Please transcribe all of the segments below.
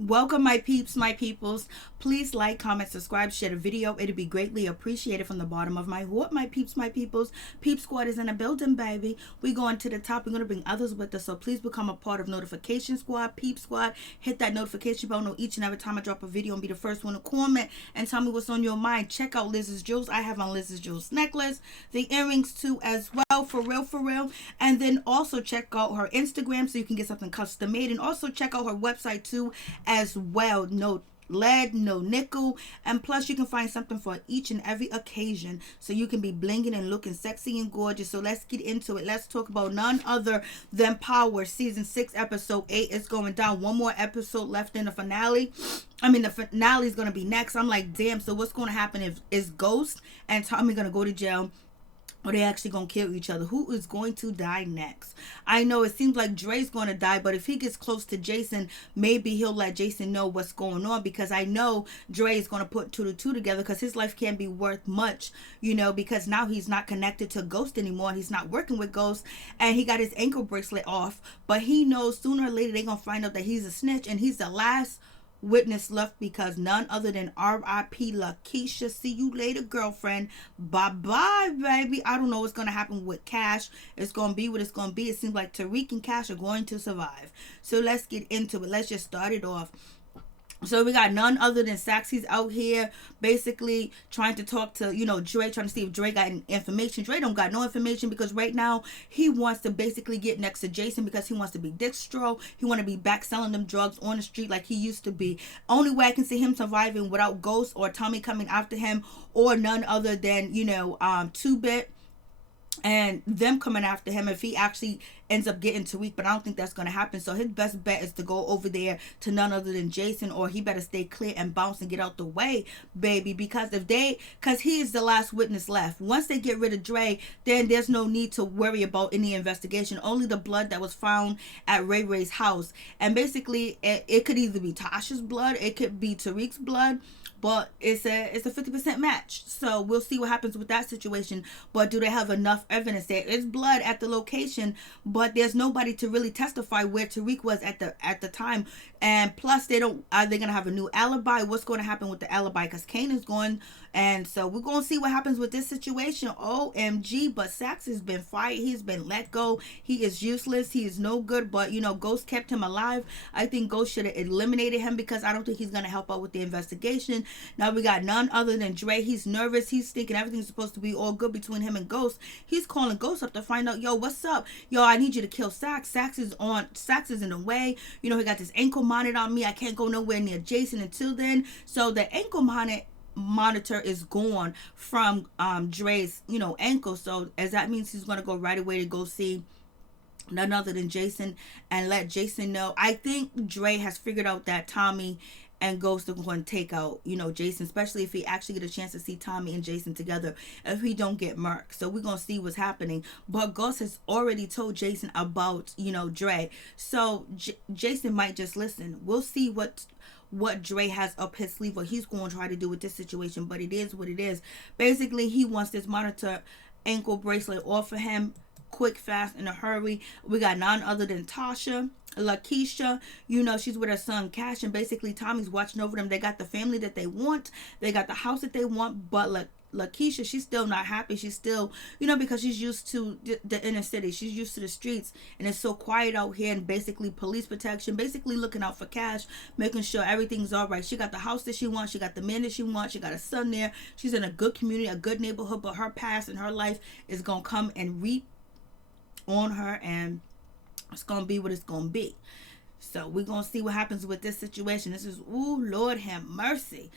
Welcome, my peeps, my peoples. Please like, comment, subscribe, share the video. It'd be greatly appreciated from the bottom of my heart. My peeps, my peoples. Peep Squad is in the building, baby. We going to the top. We're going to bring others with us. So please become a part of Notification Squad, Peep Squad. Hit that notification bell. Know each and every time I drop a video and be the first one to comment and tell me what's on your mind. Check out Liz's Jewels. I have on Liz's Jewels necklace. The earrings too as well. For real, for real. And then also check out her Instagram so you can get something custom made. And also check out her website too as well. No lead, no nickel, and plus you can find something for each and every occasion so you can be blinging and looking sexy and gorgeous. So let's get into it. Let's talk about none other than Power season 6 episode 8. It's going down. One more episode left in the finale. The finale is going to be next. I'm like, damn, so what's going to happen if is Ghost and Tommy going to go to jail, or they actually gonna kill each other? Who is going to die next? I know it seems like Dre's gonna die, but if he gets close to Jason, maybe he'll let Jason know what's going on, because I know Dre is gonna put 2 to 2 together, because his life can't be worth much, because now he's not connected to Ghost anymore. He's not working with Ghost, and he got his ankle bracelet off, but he knows sooner or later they're gonna find out that he's a snitch, and he's the last witness left, because none other than R.I.P. Lakeisha. See you later, girlfriend. Bye-bye, baby. I don't know what's going to happen with Cash. It's going to be what it's going to be. It seems like Tariq and Cash are going to survive. So let's get into it. Let's just start it off. So we got none other than Sachs. He's out here basically trying to talk to, Dre, trying to see if Dre got any information. Dre don't got no information, because right now he wants to basically get next to Jason, because he wants to be distro. He want to be back selling them drugs on the street like he used to be. Only way I can see him surviving without Ghost or Tommy coming after him, or none other than, 2-Bit and them coming after him, if he actually ends up getting Tariq, but I don't think that's going to happen. So his best bet is to go over there to none other than Jason, or he better stay clear and bounce and get out the way, baby, because he is the last witness left. Once they get rid of Dre, then there's no need to worry about any investigation. Only the blood that was found at Ray Ray's house, and basically it could either be Tasha's blood, it could be Tariq's blood, but it's a 50% match. So we'll see what happens with that situation. But do they have enough evidence? There is blood at the location, but there's nobody to really testify where Tariq was at the time. And plus, are they gonna have a new alibi? What's going to happen with the alibi? Because Kane is going, and so we're gonna see what happens with this situation. OMG! But Sachs has been fired. He's been let go. He is useless. He is no good. But Ghost kept him alive. I think Ghost should have eliminated him, because I don't think he's gonna help out with the investigation. Now we got none other than Dre. He's nervous. He's thinking everything's supposed to be all good between him and Ghost. He's calling Ghost up to find out, yo, what's up? Yo, I need you to kill Sachs. Sachs is in the way. He got this ankle monitor on me. I can't go nowhere near Jason until then. So the ankle monitor is gone from Dre's ankle. So as that means he's gonna go right away to go see none other than Jason and let Jason know. I think Dre has figured out that Tommy and Ghost are going to take out, Jason, especially if he actually get a chance to see Tommy and Jason together, if he don't get murked. So we're going to see what's happening. But Ghost has already told Jason about, Dre. So Jason might just listen. We'll see what Dre has up his sleeve, what he's going to try to do with this situation. But it is what it is. Basically, he wants this monitor ankle bracelet off of him quick, fast, in a hurry. We got none other than Tasha, Lakeisha. She's with her son Cash, and basically Tommy's watching over them. They got the family that they want, they got the house that they want, but Lakeisha, she's still not happy. She's still, because she's used to the inner city. She's used to the streets, and it's so quiet out here, and basically police protection, basically looking out for Cash, making sure everything's all right. She got the house that she wants. She got the man that she wants. She got a son there. She's in a good community, a good neighborhood, but her past and her life is going to come and reap on her, and it's going to be what it's going to be. So we're going to see what happens with this situation. This is, ooh, Lord have mercy.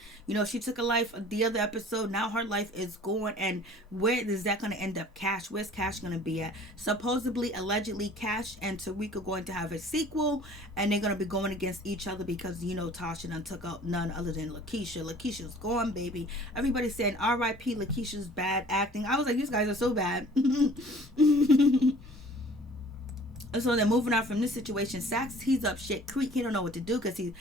She took a life the other episode. Now her life is going. And where is that going to end up? Cash. Where's Cash going to be at? Supposedly, allegedly, Cash and Tariq are going to have a sequel. And they're going to be going against each other, because, Tasha done took out none other than Lakeisha. Lakeisha's gone, baby. Everybody's saying R.I.P. Lakeisha's bad acting. I was like, these guys are so bad. So they're moving on from this situation. Sachs, he's up shit creek. He don't know what to do, because he's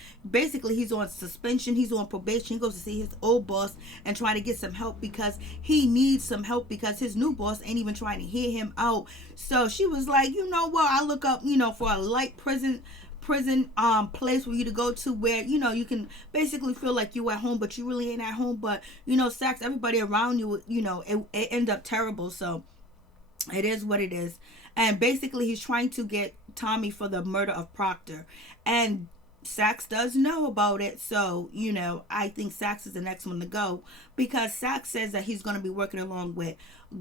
on suspension. He's on probation. He goes to see his old boss and try to get some help, because he needs some help, because his new boss ain't even trying to hear him out. So she was like, you know what? I look up, for a light prison place for you to go to where, you know, you can basically feel like you at home, but you really ain't at home. But, you know, Sachs, everybody around you, you know, it end up terrible. So it is what it is. And basically he's trying to get Tommy for the murder of Proctor. And Sachs does know about it. So, you know, I think Sachs is the next one to go, because Sachs says that he's going to be working along with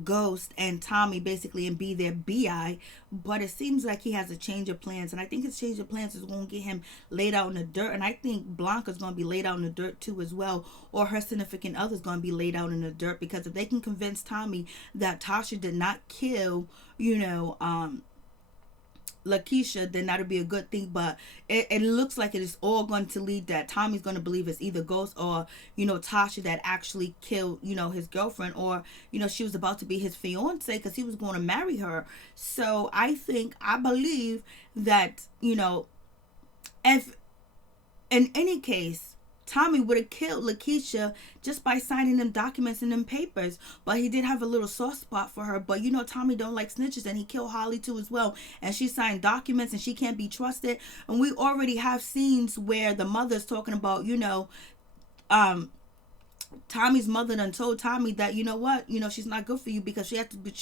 Ghost and Tommy basically and be their BI. But it seems like he has a change of plans. And I think his change of plans is going to get him laid out in the dirt. And I think Blanca's going to be laid out in the dirt too as well. Or her significant other's going to be laid out in the dirt. Because if they can convince Tommy that Tasha did not kill, you know, Lakeisha, then that'll be a good thing. But it looks like it is all going to lead that Tommy's going to believe it's either Ghost or, you know, Tasha that actually killed, you know, his girlfriend, or, you know, she was about to be his fiance because he was going to marry her. So I believe that, you know, if in any case Tommy would have killed Lakeisha just by signing them documents and them papers. But he did have a little soft spot for her. But, you know, Tommy don't like snitches, and he killed Holly too as well. And she signed documents and she can't be trusted. And we already have scenes where the mother's talking about, you know, Tommy's mother done told Tommy that, you know what, you know, she's not good for you because she had to be,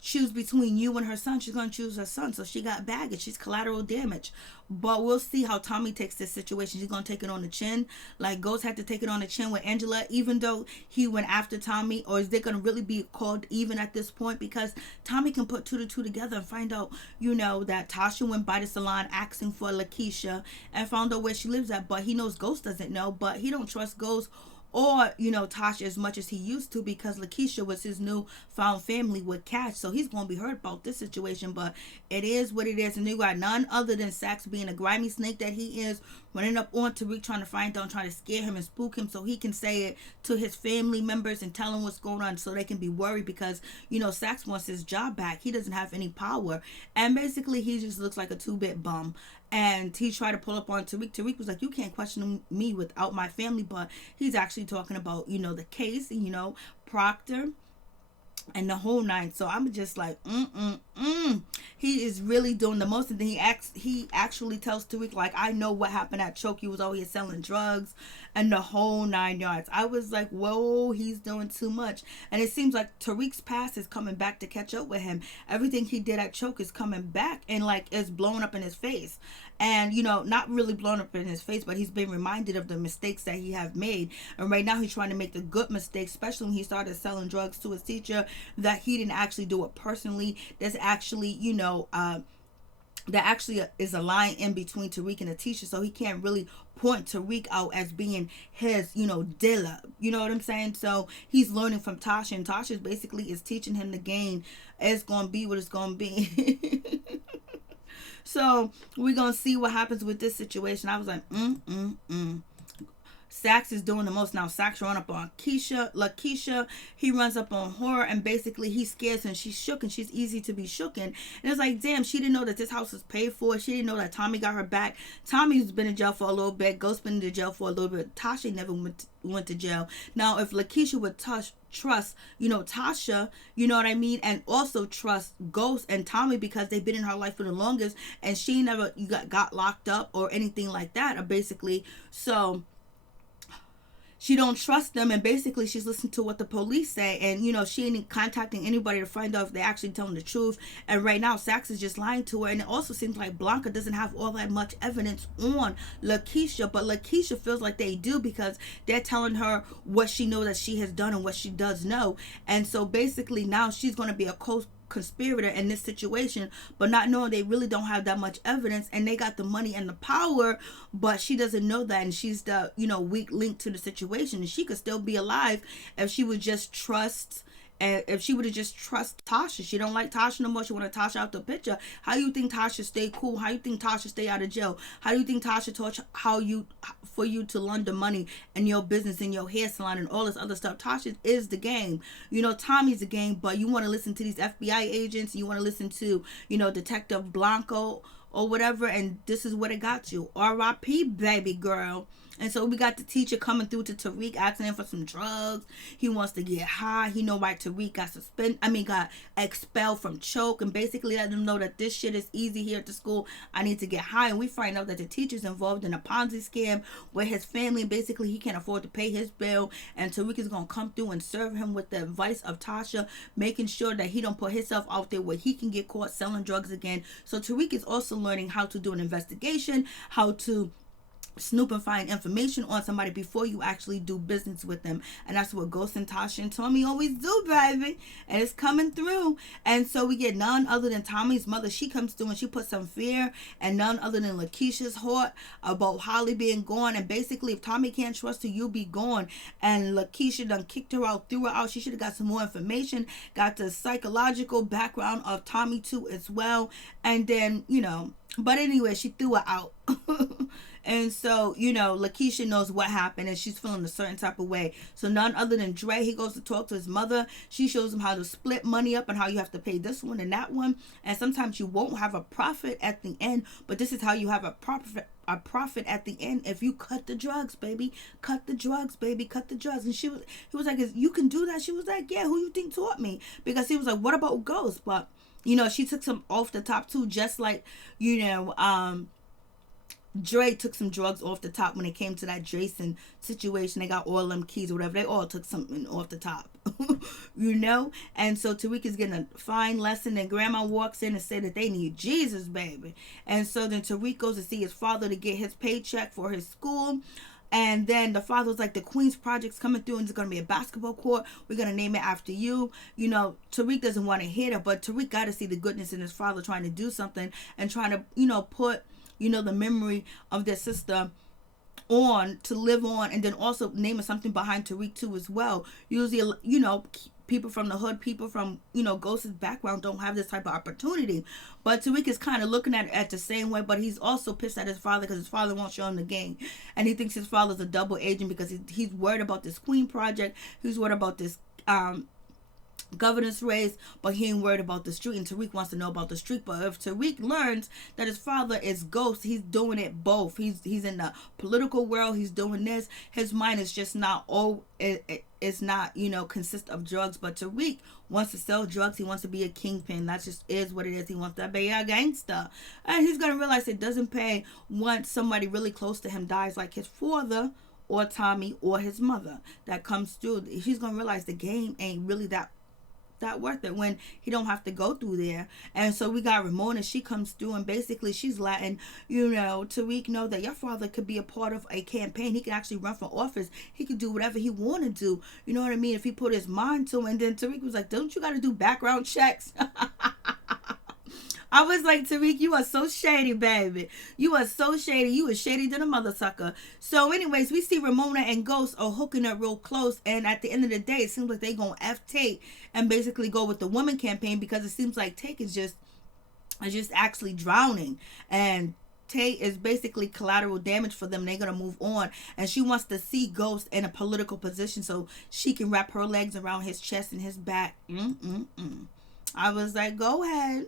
choose between you and her son. She's going to choose her son. So she got baggage. She's collateral damage. But we'll see how Tommy takes this situation. She's going to take it on the chin. Like Ghost had to take it on the chin with Angela, even though he went after Tommy. Or is they going to really be called even at this point? Because Tommy can put 2 to 2 together and find out, you know, that Tasha went by the salon asking for Lakeisha and found out where she lives at. But he knows Ghost doesn't know. But he don't trust Ghost or, you know, Tasha as much as he used to, because Lakeisha was his new found family with Cash. So he's going to be hurt about this situation. But it is what it is. And you got none other than Sachs, being a grimy snake that he is, running up on Tariq, trying to find out, trying to scare him and spook him so he can say it to his family members and tell them what's going on so they can be worried, because, you know, Sachs wants his job back. He doesn't have any power. And basically he just looks like a 2-bit bum. And he tried to pull up on Tariq. Tariq was like, you can't question me without my family. But he's actually talking about, you know, the case, and, you know, Proctor and the whole nine. So I'm just like, he is really doing the most. And then he actually tells Tariq, like, I know what happened at Choke. He was always selling drugs and the whole 9 yards. I was like, whoa, he's doing too much. And it seems like Tariq's past is coming back to catch up with him. Everything he did at Choke is coming back and, like, it's blown up in his face. And, you know, not really blown up in his face, but he's been reminded of the mistakes that he have made. And right now he's trying to make the good mistakes, especially when he started selling drugs to his teacher, that he didn't actually do it personally. There's actually, you know, that actually is a line in between Tariq and the teacher. So he can't really point Tariq out as being his, you know, dealer. You know what I'm saying? So he's learning from Tasha, and Tasha basically is teaching him the game. It's going to be what it's going to be. So we're going to see what happens with this situation. I was like, Sachs is doing the most. Now Sachs run up on Lakeisha. He runs up on her, and basically he scares her, and she's shook, and she's easy to be shooken. And it's like, damn, she didn't know that this house was paid for. She didn't know that Tommy got her back. Tommy's been in jail for a little bit. Ghost been in jail for a little bit. Tasha never went to jail. Now, if Lakeisha would trust, you know, Tasha, you know what I mean, and also trust Ghost and Tommy, because they've been in her life for the longest, and she never got locked up or anything like that, or basically, so she don't trust them, and basically she's listening to what the police say, and, you know, she ain't contacting anybody to find out if they actually telling the truth. And right now Sachs is just lying to her. And it also seems like Blanca doesn't have all that much evidence on Lakeisha, but Lakeisha feels like they do, because they're telling her what she knows that she has done and what she does know. And so basically now she's going to be a conspirator in this situation, but not knowing they really don't have that much evidence, and they got the money and the power, but she doesn't know that, and she's the, you know, weak link to the situation, and she could still be alive if she would just trust. And if she would have just trust Tasha. She don't like Tasha no more. She want to Tasha out the picture. How you think Tasha stay cool? How you think Tasha stay out of jail? How do you think Tasha taught for you to launder money and your business and your hair salon and all this other stuff? Tasha is the game. You know, Tommy's the game, but you want to listen to these FBI agents. You want to listen to, you know, Detective Blanco or whatever, and this is what it got you. R.I.P. baby girl. And so we got the teacher coming through to Tariq, asking him for some drugs. He wants to get high. He know why Tariq got expelled from choke, and basically let them know that this shit is easy here at the school. I need to get high. And we find out that the teacher's involved in a Ponzi scam where his family, basically he can't afford to pay his bill, and Tariq is gonna come through and serve him with the advice of Tasha, making sure that he don't put himself out there where he can get caught selling drugs again. So Tariq is also learning how to do an investigation, how to snoop and find information on somebody before you actually do business with them. And that's what Ghost and Tasha and Tommy always do, baby. And it's coming through. And so we get none other than Tommy's mother. She comes through and she puts some fear, and none other than Lakeisha's heart about Holly being gone. And basically, if Tommy can't trust her, you'll be gone. And Lakeisha done kicked her out, threw her out. She should have got some more information, got the psychological background of Tommy too as well. And then, but anyway, she threw her out. And so, Lakeisha knows what happened, and she's feeling a certain type of way. So none other than Dre, he goes to talk to his mother. She shows him how to split money up and how you have to pay this one and that one. And sometimes you won't have a profit at the end, but this is how you have a profit at the end if you cut the drugs, baby. Cut the drugs, baby. Cut the drugs. And he was like, you can do that? She was like, yeah, who you think taught me? Because he was like, what about Ghost? But, she took some off the top too, just like, Dre took some drugs off the top when it came to that Jason situation. They got all them keys or whatever. They all took something off the top, And so Tariq is getting a fine lesson, and Grandma walks in and said that they need Jesus, baby. And so then Tariq goes to see his father to get his paycheck for his school. And then the father was like, the Queen's Project's coming through, and it's going to be a basketball court. We're going to name it after you. Tariq doesn't want to hear that, but Tariq got to see the goodness in his father trying to do something and trying to, put the memory of their sister on to live on, and then also naming something behind Tariq too as well. Usually, people from the hood, people from, Ghost's background don't have this type of opportunity. But Tariq is kind of looking at it the same way, but he's also pissed at his father because his father won't show him the game. And he thinks his father's a double agent because he's worried about this Queen Project. He's worried about this governor's race, but he ain't worried about the street, and Tariq wants to know about the street. But if Tariq learns that his father is Ghost, he's doing it both. He's in the political world, he's doing this. His mind is just not it's not consist of drugs. But Tariq wants to sell drugs. He wants to be a kingpin. That just is what it is. He wants to be a gangster, and he's gonna realize it doesn't pay once somebody really close to him dies, like his father or Tommy or his mother that comes through. He's gonna realize the game ain't really that worth it when he don't have to go through there. And so we got Ramona. She comes through, and basically she's letting Tariq know that your father could be a part of a campaign. He can actually run for office. He could do whatever he want to do, you know what I mean, if he put his mind to it. And then Tariq was like, don't you got to do background checks? I was like, Tariq, you are so shady, baby. You are so shady. You are shady than a mother sucker. So anyways, we see Ramona and Ghost are hooking up real close. And at the end of the day, it seems like they going to F Tate and basically go with the woman campaign, because it seems like Tate is just actually drowning. And Tate is basically collateral damage for them. They're going to move on. And she wants to see Ghost in a political position so she can wrap her legs around his chest and his back. I was like, go ahead.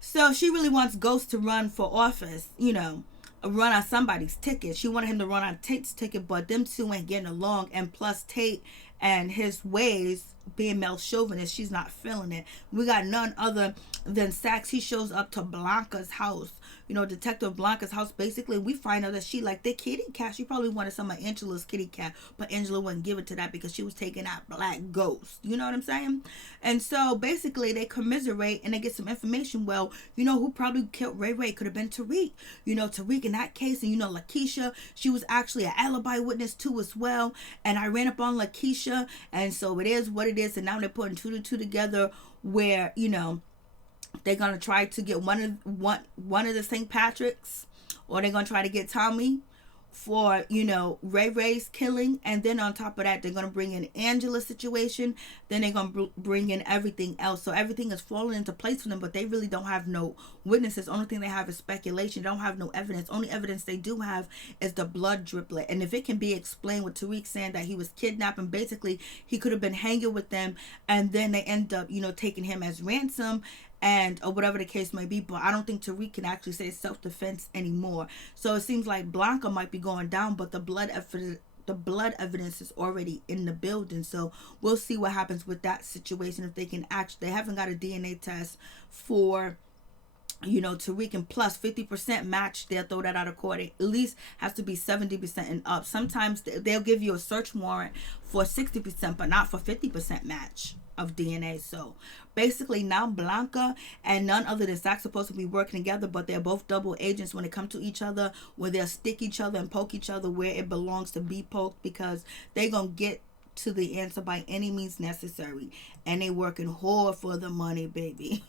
So she really wants Ghost to run for office, run on somebody's ticket. She wanted him to run on Tate's ticket, but them two ain't getting along. And plus Tate and his ways being male chauvinist, she's not feeling it. We got none other than Sachs. He shows up to Blanca's house, Detective Blanca's house. Basically, we find out that she liked the kitty cat. She probably wanted some of Angela's kitty cat, but Angela wouldn't give it to that because she was taking out black ghost. You know what I'm saying? And so basically they commiserate and they get some information. Well, who probably killed Ray Ray? Could have been Tariq. Tariq in that case. And Lakeisha, she was actually an alibi witness too as well. And I ran up on Lakeisha, and so it is what it is. And now they're putting two to two together where, they're going to try to get one of the St. Patrick's, or they're going to try to get Tommy for, Ray Ray's killing. And then on top of that, they're going to bring in Angela's situation. Then they're going to bring in everything else. So everything is falling into place for them, but they really don't have no witnesses. Only thing they have is speculation. They don't have no evidence. Only evidence they do have is the blood driplet. And if it can be explained with Tariq saying that he was kidnapped and basically he could have been hanging with them, and then they end up, taking him as ransom. and or whatever the case may be. But I don't think Tariq can actually say self-defense anymore. So it seems like Blanca might be going down, but the blood evidence is already in the building. So we'll see what happens with that situation. If they can actually, they haven't got a DNA test for, you know, Tariq, and plus 50% match, they'll throw that out of court. It at least has to be 70% and up. Sometimes they'll give you a search warrant for 60%, but not for 50% match of DNA. So basically now Blanca and none other than Sachs supposed to be working together, but they're both double agents when it comes to each other, where they'll stick each other and poke each other where it belongs to be poked, because they're gonna get to the answer by any means necessary, and they working hard for the money, baby.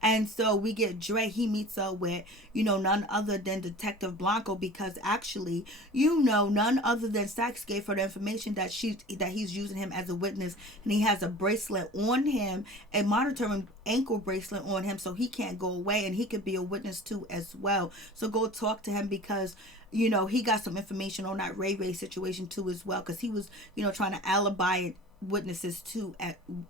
And so we get Dre, he meets up with, you know, none other than Detective Blanco, because actually, you know, none other than Sachs gave her the information that he's using him as a witness, and he has a bracelet on him, a monitoring ankle bracelet on him, so he can't go away, and he could be a witness too as well. So go talk to him, because you know he got some information on that Ray situation too as well, because he was, you know, trying to alibi witnesses to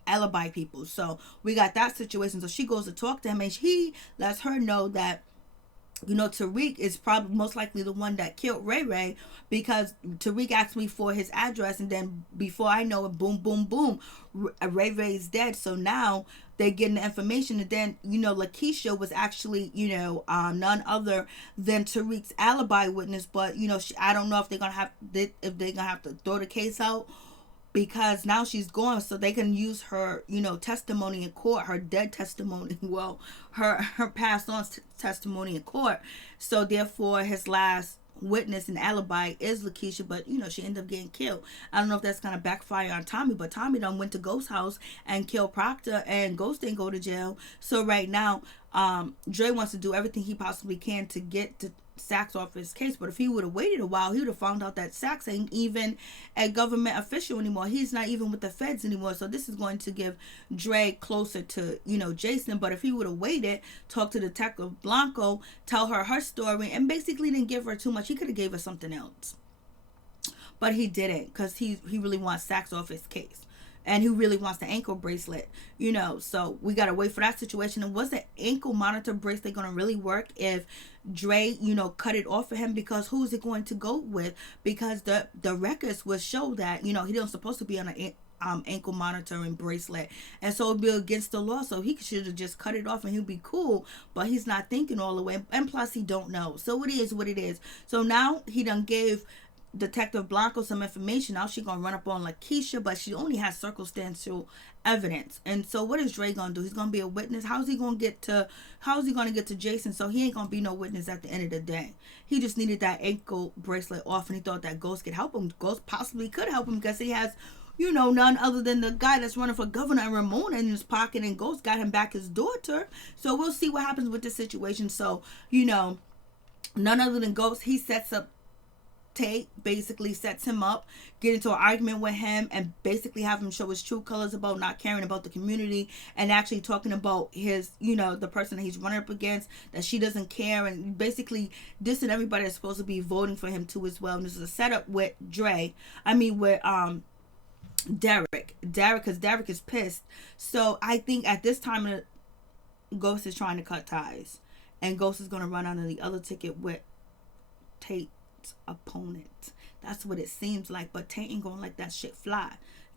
alibi people. So we got that situation. So she goes to talk to him, and he lets her know that, you know, Tariq is probably most likely the one that killed Ray, because Tariq asked me for his address, and then before I know it, boom, boom, boom, Ray's dead. So now they're getting the information, and then, you know, Lakeisha was actually, you know, none other than Tariq's alibi witness. But you know, I don't know if they're gonna have to throw the case out, because now she's gone, so they can use her, you know, testimony in court, her dead testimony, well, her passed on testimony in court. So therefore his last witness and alibi is Lakeisha, but you know, she ended up getting killed. I don't know if that's gonna backfire on Tommy, but Tommy done went to Ghost's house and killed Proctor, and Ghost didn't go to jail. So right now Dre wants to do everything he possibly can to get to Sachs off his case. But if he would have waited a while, he would have found out that Sachs ain't even a government official anymore. He's not even with the feds anymore. So this is going to give Dre closer to, you know, Jason. But if he would have waited, talk to Detective Blanco, tell her story, and basically didn't give her too much, he could have gave her something else. But he didn't, because he really wants Sachs off his case. And he really wants the ankle bracelet, you know. So we got to wait for that situation. And was the ankle monitor bracelet going to really work if Dre, you know, cut it off for him? Because who's it going to go with? Because the records will show that, you know, he wasn't supposed to be on an ankle monitoring bracelet, and so it'd be against the law. So he should have just cut it off and he'd be cool, but he's not thinking all the way, and plus he don't know. So it is what it is. So now he done gave Detective Blanco some information. Now she gonna run up on Lakeisha, but she only has circumstantial evidence. And so what is Dre gonna do? He's gonna be a witness. How's he gonna get to Jason? So he ain't gonna be no witness at the end of the day. He just needed that ankle bracelet off, and he thought that Ghost could help him. Ghost possibly could help him, because he has, you know, none other than the guy that's running for governor and Ramona in his pocket, and Ghost got him back his daughter. So we'll see what happens with this situation. So, you know, none other than Ghost, he sets up Tate, basically sets him up, get into an argument with him, and basically have him show his true colors about not caring about the community, and actually talking about his, you know, the person that he's running up against, that she doesn't care, and basically dissing everybody that's supposed to be voting for him too as well. And this is a setup with Derek, because Derek is pissed. So I think at this time Ghost is trying to cut ties, and Ghost is going to run on the other ticket with Tate opponent. That's what it seems like, but Tate ain't gonna let that shit fly.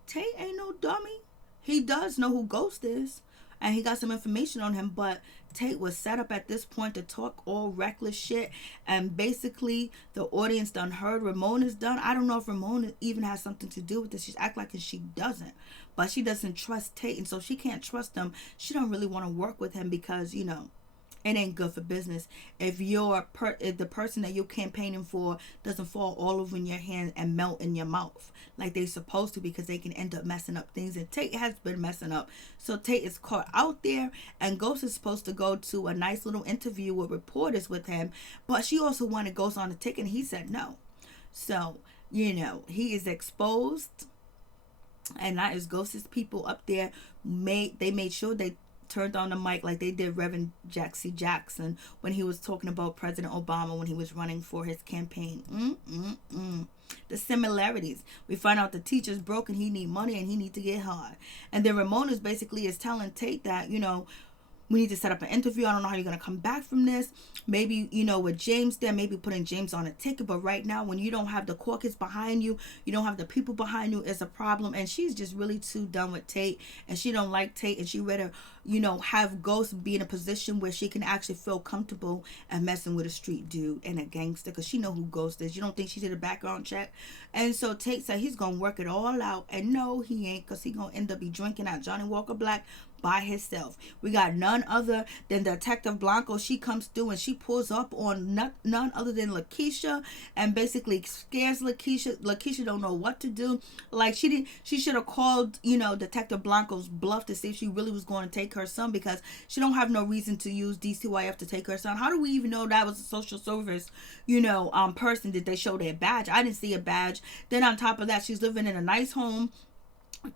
Tate ain't no dummy. He does know who Ghost is, and he got some information on him, but Tate was set up at this point to talk all reckless shit, and basically the audience done heard Ramona's done. I don't know if Ramona even has something to do with this. She act like she doesn't, but she doesn't trust Tate, and so she can't trust him. She don't really want to work with him, because, you know, it ain't good for business if if the person that you're campaigning for doesn't fall all over in your hand and melt in your mouth like they supposed to, because they can end up messing up things. And Tate has been messing up. So Tate is caught out there, and Ghost is supposed to go to a nice little interview with reporters with him, but she also wanted Ghost on the ticket, and he said no. So, you know, he is exposed, and that is Ghost's people up there. They made sure they turned on the mic like they did Reverend Jackson when he was talking about President Obama when he was running for his campaign. The similarities. We find out the teacher's broken, he need money, and he need to get hard. And then Ramona's basically is telling Tate that, we need to set up an interview. I don't know how you're going to come back from this. Maybe, with James there, maybe putting James on a ticket. But right now, when you don't have the caucus behind you, you don't have the people behind you, it's a problem. And she's just really too done with Tate. And she don't like Tate. And she rather, have Ghost be in a position where she can actually feel comfortable and messing with a street dude and a gangster. Because she know who Ghost is. You don't think she did a background check? And so Tate said he's going to work it all out. And no, he ain't. Because he's going to end up be drinking out Johnny Walker Black by himself. We got none other than Detective Blanca. She comes through and she pulls up on none other than Lakeisha and basically scares Lakeisha. Lakeisha don't know what to do. Like she should have called, Detective Blanca's bluff to see if she really was going to take her son, because she don't have no reason to use DCYF to take her son. How do we even know that was a social service, person? Did they show their badge? I didn't see a badge. Then on top of that, she's living in a nice home,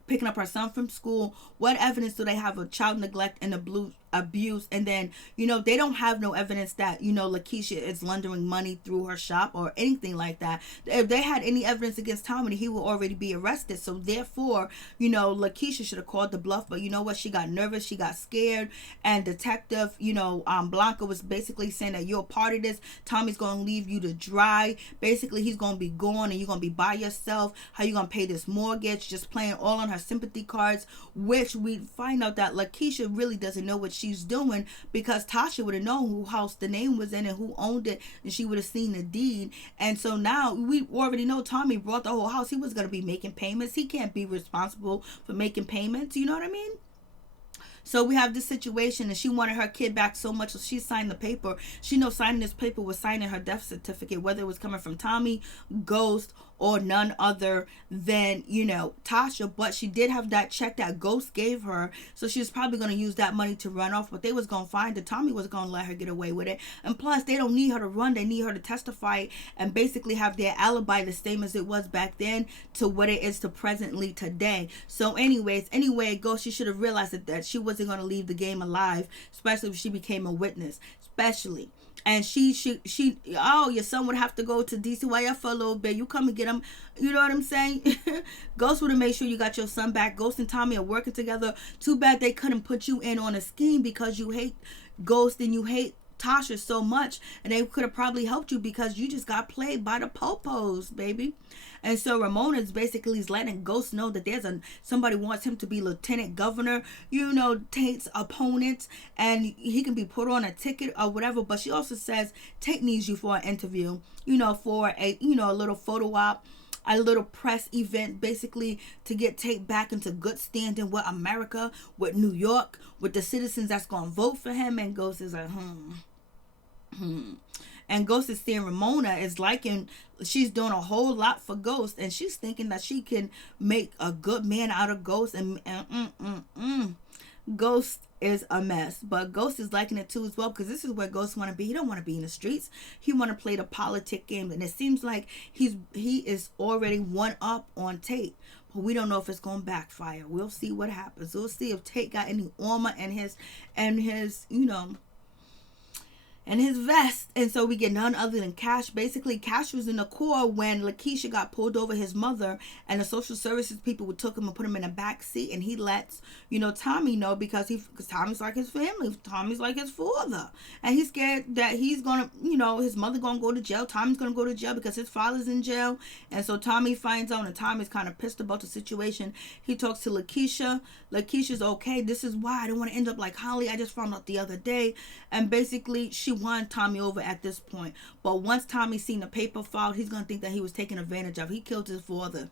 picking up her son from school. What evidence do they have of child neglect and abuse? And then, they don't have no evidence that, Lakeisha is laundering money through her shop or anything like that. If they had any evidence against Tommy, he would already be arrested. So therefore, Lakeisha should have called the bluff. But you know what? She got nervous. She got scared. And Detective, Blanca was basically saying that you're a part of this. Tommy's going to leave you to dry. Basically, he's going to be gone and you're going to be by yourself. How you going to pay this mortgage? Just playing all on her sympathy cards, which we find out that Lakeisha really doesn't know what she's doing, because Tasha would have known who house the name was in and who owned it, and she would have seen the deed. And so now we already know Tommy brought the whole house. He was going to be making payments. He can't be responsible for making payments. You know what I mean? So we have this situation, and she wanted her kid back so much, so she signed the paper. She knows signing this paper was signing her death certificate, whether it was coming from Tommy, Ghost, or none other than, Tasha. But she did have that check that Ghost gave her, so she was probably going to use that money to run off. But they was going to find that Tommy was going to let her get away with it. And plus, they don't need her to run. They need her to testify and basically have their alibi the same as it was back then to what it is to presently today. So anyway it goes, she should have realized that she wasn't going to leave the game alive, especially if she became a witness, especially. And your son would have to go to DCYF for a little bit. You come and get him. You know what I'm saying? Ghost would have made sure you got your son back. Ghost and Tommy are working together. Too bad they couldn't put you in on a scheme, because you hate Ghost and you hate Tasha so much, and they could have probably helped you, because you just got played by the popos, baby. And so Ramona is basically letting Ghost know that there's somebody wants him to be lieutenant governor, Tate's opponent, and he can be put on a ticket or whatever. But she also says Tate needs you for an interview, for a little photo op, a little press event, basically to get Tate back into good standing with America, with New York, with the citizens that's gonna vote for him. And Ghost is like, And Ghost is seeing Ramona is liking, she's doing a whole lot for Ghost, and she's thinking that she can make a good man out of Ghost. And Ghost is a mess, but Ghost is liking it too as well, because this is where Ghost want to be. He don't want to be in the streets. He want to play the politic game, and it seems like he is already one up on Tate, but we don't know if it's going to backfire. We'll see what happens. We'll see if Tate got any armor and his and his vest. And so we get none other than Cash. Basically, Cash was in the core when Lakeisha got pulled over his mother, and the social services people would took him and put him in a back seat, and he lets Tommy know, because Tommy's like his family. Tommy's like his father, and he's scared that he's gonna his mother gonna go to jail. Tommy's gonna go to jail because his father's in jail. And so Tommy finds out, and Tommy's kind of pissed about the situation. He talks to Lakeisha. Lakeisha's okay. This is why I don't want to end up like Holly. I just found out the other day. And basically she won Tommy over at this point. But once Tommy seen the paper filed, he's gonna think that he was taken advantage of. He killed his father.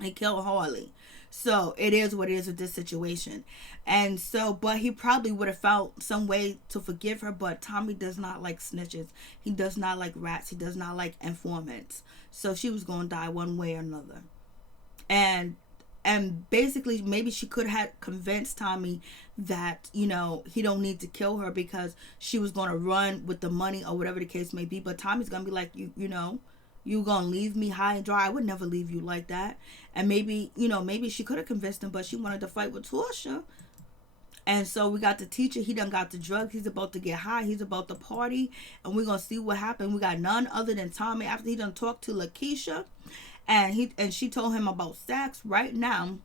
He killed Harley. So it is what it is with this situation. And so, but he probably would have found some way to forgive her. But Tommy does not like snitches. He does not like rats. He does not like informants. So she was going to die one way or another. And basically, maybe she could have convinced Tommy that, he don't need to kill her, because she was going to run with the money or whatever the case may be. But Tommy's going to be like, you gonna leave me high and dry? I would never leave you like that. And maybe she could have convinced him, but she wanted to fight with Tasha. And so we got the teacher. He done got the drugs. He's about to get high. He's about to party. And we're going to see what happened. We got none other than Tommy after he done talked to Lakeisha. And she told him about Sachs. Right now,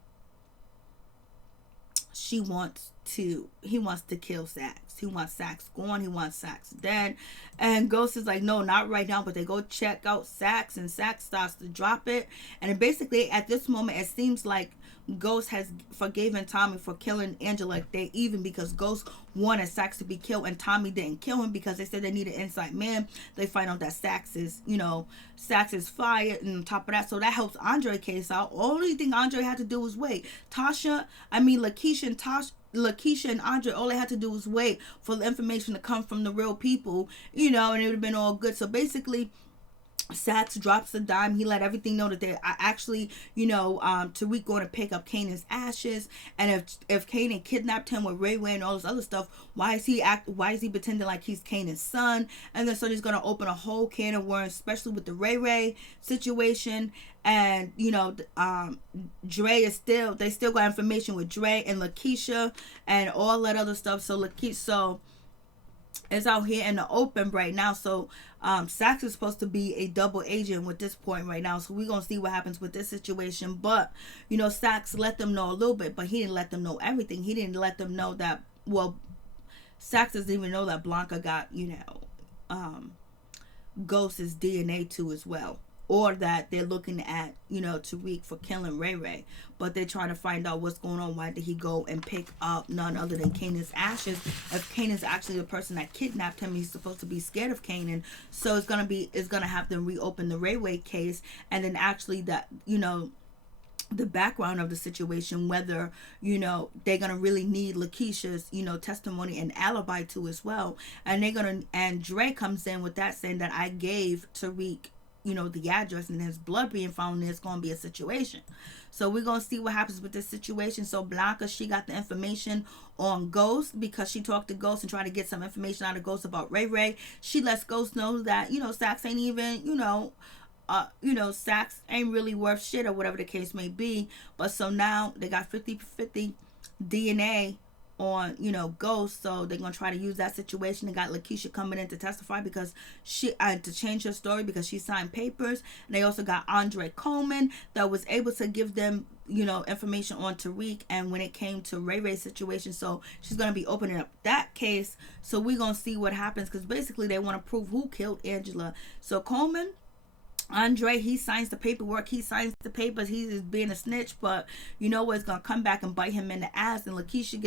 he wants to kill Sachs. He wants Sachs gone. He wants Sachs dead. And Ghost is like, no, not right now. But they go check out Sachs, and Sachs starts to drop it. And basically, at this moment, it seems like Ghost has forgiven Tommy for killing Angela. They even, because Ghost wanted Sachs to be killed, and Tommy didn't kill him because they said they needed an inside man. They find out that Sachs is fired, and on top of that, so that helps Andre case out. Only thing Andre had to do was wait. Lakeisha and Andre, all they had to do was wait for the information to come from the real people, and it would have been all good. So basically, Sachs drops the dime. He let everything know that they are actually, Tariq going to pick up Kanan's ashes. And if Kanan kidnapped him with Ray Ray and all this other stuff, why is he pretending like he's Kanan's son? And then so he's going to open a whole can of worms, especially with the Ray Ray situation. And Dre they still got information with Dre and Lakeisha and all that other stuff. So Lakeisha is out here in the open right now. So Sachs is supposed to be a double agent with this point right now. So we're going to see what happens with this situation. But, Sachs let them know a little bit, but he didn't let them know everything. He didn't let them know that, Sachs doesn't even know that Blanca got, Ghost's DNA too as well. Or that they're looking at, Tariq for killing Ray Ray. But they're trying to find out what's going on. Why did he go and pick up none other than Kanan's ashes? If Kanan's actually the person that kidnapped him, he's supposed to be scared of Kanan. So it's gonna have them reopen the Ray Ray case, and then actually that, the background of the situation, whether they're gonna really need Lakeisha's testimony and alibi too as well. And Dre comes in with that, saying that I gave Tariq the address, and his blood being found, there's going to be a situation. So we're going to see what happens with this situation. So Blanca, she got the information on Ghost because she talked to Ghost and tried to get some information out of Ghost about Ray Ray. She lets Ghost know that, Sachs ain't even, Sachs ain't really worth shit or whatever the case may be. But so now they got 50-50 DNA on Ghost, so they're gonna try to use that situation. They got Lakeisha coming in to testify because she to change her story because she signed papers. And they also got Andre Coleman that was able to give them information on Tariq and when it came to Ray Ray's situation. So she's gonna be opening up that case. So we're gonna see what happens, because basically they want to prove who killed Angela. So Coleman, Andre, he signs the paperwork, he signs the papers, he's just being a snitch, but it's gonna come back and bite him in the ass. And Tasha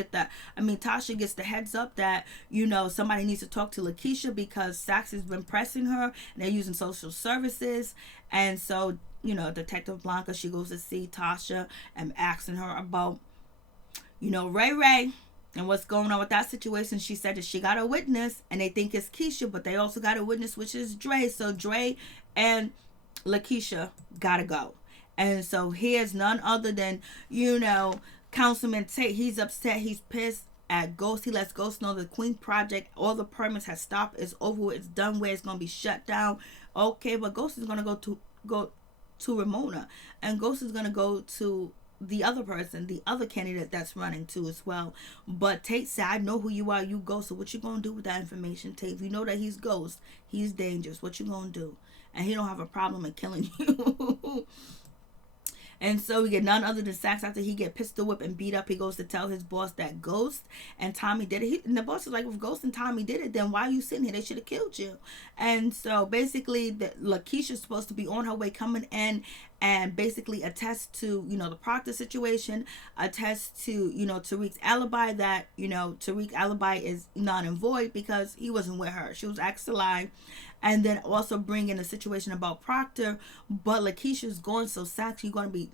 gets the heads up that somebody needs to talk to Lakeisha because Sachs has been pressing her, and they're using social services. And so Detective Blanca, she goes to see Tasha and asking her about Ray Ray and what's going on with that situation. She said that she got a witness, and they think it's Keisha, but they also got a witness, which is Dre. So Dre and Lakeisha gotta go. And so here's none other than Councilman Tate. He's upset, he's pissed at Ghost. He lets Ghost know the Queen Project, all the permits have stopped, it's over, it's done with, it's gonna be shut down. Okay, but Ghost is gonna go to Ramona, and Ghost is gonna go to the other person, the other candidate that's running too as well. But Tate said, I know who you are, you Ghost, so what you gonna do with that information, Tate? If you know that he's Ghost, he's dangerous, what you gonna do? And he don't have a problem in killing you. And so we get none other than Sachs. After he get pistol whipped and beat up, he goes to tell his boss that Ghost and Tommy did it. And the boss is like, if Ghost and Tommy did it, then why are you sitting here? They should have killed you. And so basically, Lakeisha's supposed to be on her way coming in and basically attest to, the Proctor situation, attest to, Tariq's alibi, that, Tariq's alibi is non and void because he wasn't with her. She was asked to lie. And then also bring in a situation about Proctor, but Lakeisha's gone, so Sachs, you're going to be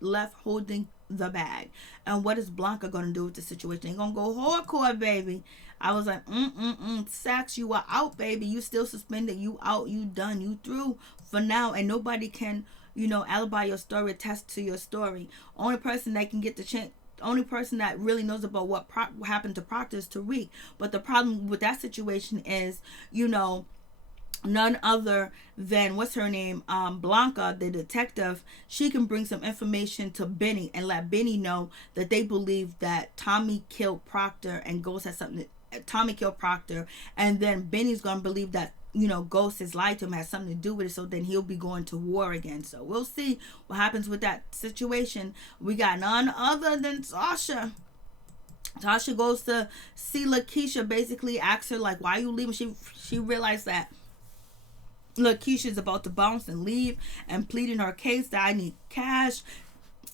left holding the bag. And what is Blanca going to do with the situation? They're going to go hardcore, baby. I was like, Sachs, you are out, baby. You still suspended. You out. You done. You through for now. And nobody can, alibi your story, attest to your story. Only person that can get the chance, only person that really knows about what happened to Proctor is Tariq. But the problem with that situation is, none other than, what's her name, Blanca, the detective. She can bring some information to Benny and let Benny know that they believe that Tommy killed Proctor and Ghost has something Tommy killed Proctor, and then Benny's gonna believe that, you know, Ghost has lied to him, has something to do with it, so then he'll be going to war again. So we'll see what happens with that situation. We got none other than Tasha. Tasha goes to see Lakeisha, basically asks her, like, why are you leaving? She realized that Lakeisha's about to bounce and leave, and pleading her case that I need cash.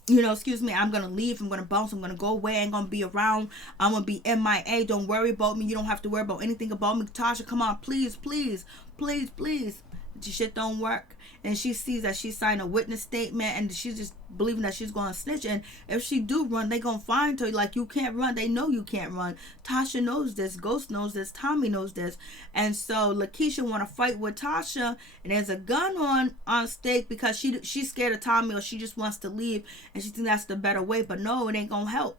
You know, excuse me, I'm going to leave. I'm going to bounce. I'm going to go away. I ain't going to be around. I'm going to be MIA. Don't worry about me. You don't have to worry about anything about me. Tasha, come on, please, please, please, please. This shit don't work. And she sees that she signed a witness statement, and she's just believing that she's going to snitch. And if she do run, they going to find her. Like, you can't run. They know you can't run. Tasha knows this. Ghost knows this. Tommy knows this. And so Lakeisha want to fight with Tasha, and there's a gun on stake because she's scared of Tommy, or she just wants to leave, and she thinks that's the better way. But no, it ain't going to help.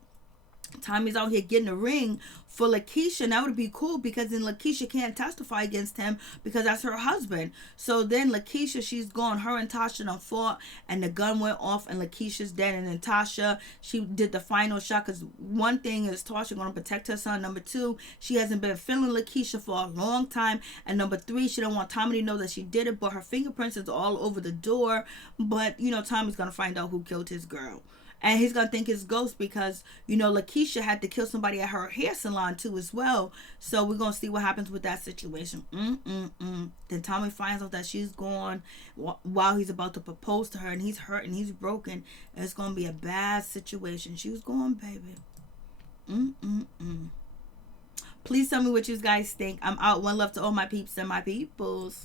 Tommy's out here getting a ring for Lakeisha, and that would be cool because then Lakeisha can't testify against him because that's her husband. So then Lakeisha, she's gone, her and Tasha done fought, and the gun went off, and Lakeisha's dead. And then Tasha, she did the final shot, because one thing is Tasha going to protect her son. Number two, she hasn't been feeling Lakeisha for a long time. And number three, she don't want Tommy to know that she did it, but her fingerprints is all over the door. But, you know, Tommy's going to find out who killed his girl. And he's going to think it's Ghost because, you know, Lakeisha had to kill somebody at her hair salon too as well. So we're going to see what happens with that situation. Then Tommy finds out that she's gone while he's about to propose to her, and he's hurt and he's broken. And it's going to be a bad situation. She was gone, baby. Please tell me what you guys think. I'm out. One love to all my peeps and my peoples.